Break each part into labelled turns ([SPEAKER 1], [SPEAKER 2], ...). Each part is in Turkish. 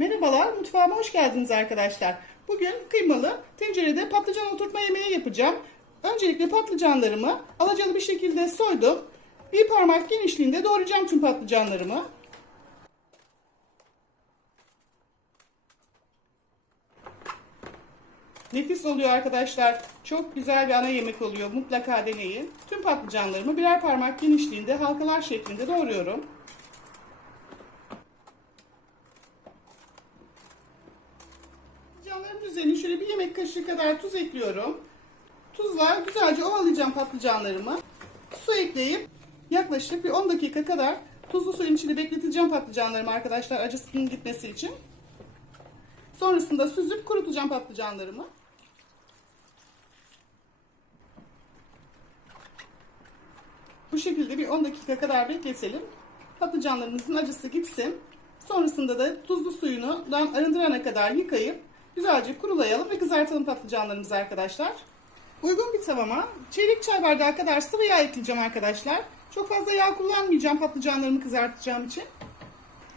[SPEAKER 1] Merhabalar, mutfağıma hoş geldiniz arkadaşlar. Bugün kıymalı tencerede patlıcan oturtma yemeği yapacağım. Öncelikle patlıcanlarımı alacalı bir şekilde soydum. Bir parmak genişliğinde doğrayacağım tüm patlıcanlarımı. Nefis oluyor arkadaşlar. Çok güzel bir ana yemek oluyor. Mutlaka deneyin. Tüm patlıcanlarımı birer parmak genişliğinde halkalar şeklinde doğruyorum. Patlıcanların üzerine şöyle bir yemek kaşığı kadar tuz ekliyorum. Tuzla güzelce ovalayacağım patlıcanlarımı. Su ekleyip yaklaşık bir 10 dakika kadar tuzlu suyun içinde bekleteceğim patlıcanlarımı arkadaşlar acısının gitmesi için. Sonrasında süzüp kurutacağım patlıcanlarımı. Bu şekilde bir 10 dakika kadar bekletelim. Patlıcanlarımızın acısı gitsin. Sonrasında da tuzlu suyundan arındırana kadar yıkayıp güzelce kurulayalım ve kızartalım patlıcanlarımızı arkadaşlar. Uygun bir tavama çeyrek çay bardağı kadar sıvı yağ ekleyeceğim arkadaşlar. Çok fazla yağ kullanmayacağım patlıcanlarımı kızartacağım için.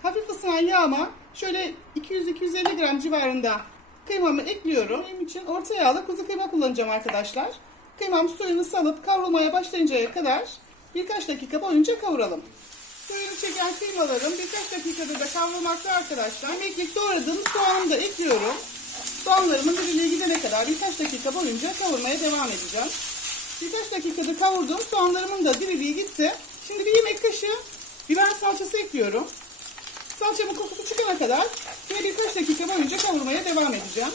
[SPEAKER 1] Hafif ısınan yağıma şöyle 200-250 gram civarında kıymamı ekliyorum. Benim için orta yağlı kuzu kıyma kullanacağım arkadaşlar. Kıymam suyunu salıp kavrulmaya başlayıncaya kadar birkaç dakika boyunca kavuralım. Suyunu çeken kıymalarım birkaç dakikada da kavrulmakta arkadaşlar. Yemeklik doğradığım soğanı da ekliyorum. Soğanlarımın diriliğe gidene kadar birkaç dakika boyunca kavurmaya devam edeceğim. Birkaç dakikada kavurduğum soğanlarımın da diriliği gitti. Şimdi bir yemek kaşığı biber salçası ekliyorum. Salçamın kokusu çıkana kadar yine birkaç dakika boyunca kavurmaya devam edeceğim.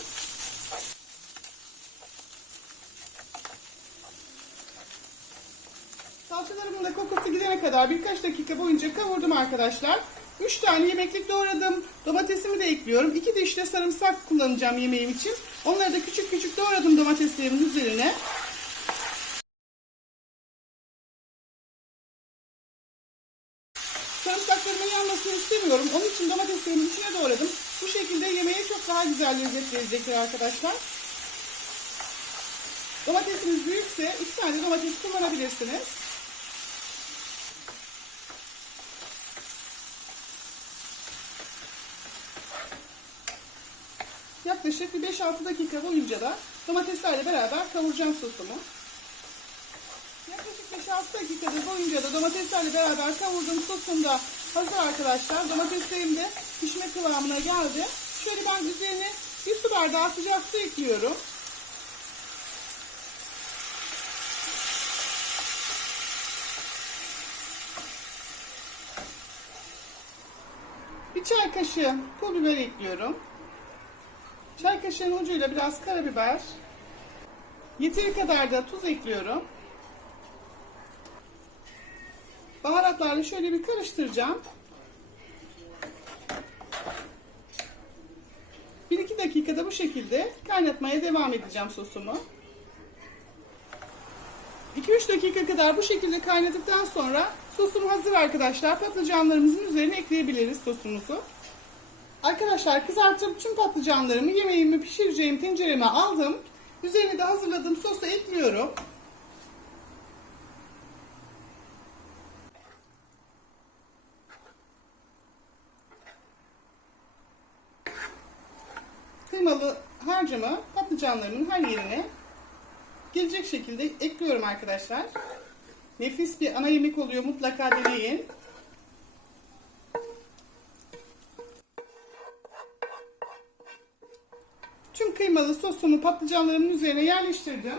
[SPEAKER 1] Salçalarımın da kokusu gidene kadar birkaç dakika boyunca kavurdum arkadaşlar. 3 tane yemeklik doğradım. Domatesimi de ekliyorum. 2 diş de sarımsak kullanacağım yemeğim için. Onları da küçük küçük doğradım domateslerimin üzerine. Sarımsaklarımın yanmasını istemiyorum. Onun için domateslerimin içine doğradım. Bu şekilde yemeğe çok daha güzel lezzet verecektir arkadaşlar. Domatesiniz büyükse 2 tane domates kullanabilirsiniz. Yaklaşık bir 5-6 dakika boyunca da domateslerle beraber kavuracağım sosumu. Yaklaşık 5-6 dakikadır boyunca da domateslerle beraber kavurduğum sosum da hazır arkadaşlar. Domateslerim de pişme kıvamına geldi. Şöyle ben üzerine bir su bardağı sıcak su ekliyorum. Bir çay kaşığı pul biber ekliyorum. Çay kaşığının ucuyla biraz karabiber. Yeteri kadar da tuz ekliyorum. Baharatlarla şöyle bir karıştıracağım. 1-2 dakikada bu şekilde kaynatmaya devam edeceğim sosumu. 2-3 dakika kadar bu şekilde kaynadıktan sonra sosum hazır arkadaşlar. Patlıcanlarımızın üzerine ekleyebiliriz sosumuzu. Arkadaşlar kızartıp tüm patlıcanlarımı yemeğimi pişireceğim tencereme aldım. Üzerine de hazırladığım sosu ekliyorum. Kıymalı harcımı patlıcanlarımın her yerine gelecek şekilde ekliyorum arkadaşlar. Nefis bir ana yemek oluyor mutlaka deneyin. Tüm kıymalı sosumu patlıcanlarımın üzerine yerleştirdim.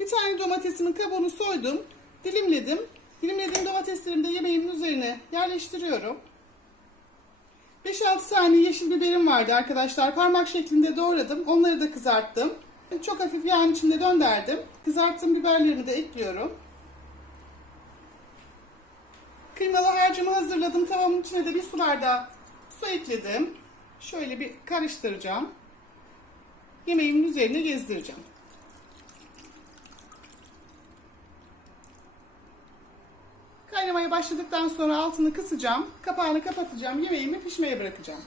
[SPEAKER 1] Bir tane domatesimin kabuğunu soydum. Dilimledim. Dilimlediğim domateslerimi de yemeğimin üzerine yerleştiriyorum. 5-6 tane yeşil biberim vardı arkadaşlar. Parmak şeklinde doğradım. Onları da kızarttım. Çok hafif yağın içinde döndürdüm. Kızarttığım biberlerimi de ekliyorum. Kıymalı harcımı hazırladım. Tavamın içine de bir su bardağı su ekledim. Şöyle bir karıştıracağım yemeğimin üzerine gezdireceğim. Kaynamaya başladıktan sonra altını kısacağım. Kapağını kapatacağım. Yemeğimi pişmeye bırakacağım.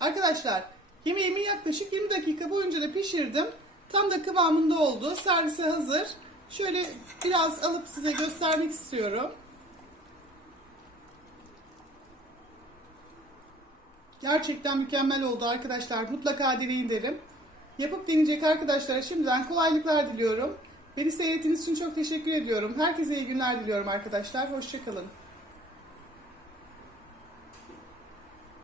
[SPEAKER 1] Arkadaşlar yemeğimi yaklaşık 20 dakika boyunca da pişirdim. Tam da kıvamında oldu. Servise hazır. Şöyle biraz alıp size göstermek istiyorum. Gerçekten mükemmel oldu arkadaşlar. Mutlaka deneyin derim. Yapıp deneyecek arkadaşlara şimdiden kolaylıklar diliyorum. Beni seyrettiğiniz için çok teşekkür ediyorum. Herkese iyi günler diliyorum arkadaşlar. Hoşçakalın.